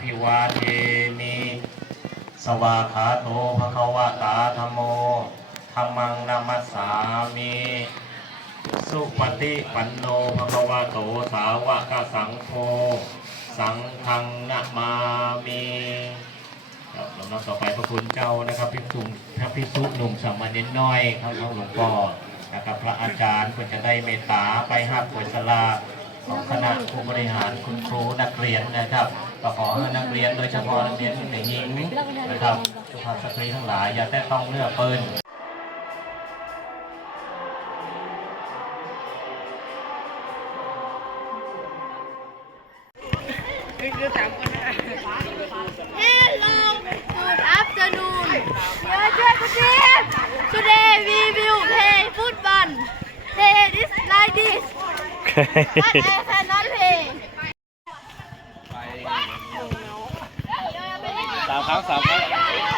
ภิวาเทมิสวากขาโตภควตาธัมโมธัมมังนามัสสามิสุปฏิปันโนภควโตสาวกสังโฆสังฆังนะมามิครับลำดับต่อไปพระคุณเจ้านะครับพระภิกษุหนุ่มสามเณรน้อยเข้าหลวงพ่อนะครับพระอาจารย์ควรจะได้เมตตาไปห้าป่วยสลาของคณะผู้บริหารคุณครูนักเรียนนะครับก็ขอให้นักเรียนโดยเฉพาะนักเรียนผู้หญิงนะครับสุภาพสตรีทั้งหลายอย่าแตะต้องเนื้อปืนHello, good afternoon. Today we will play football. Play this like this. But I cannot play. 3 ครั้ง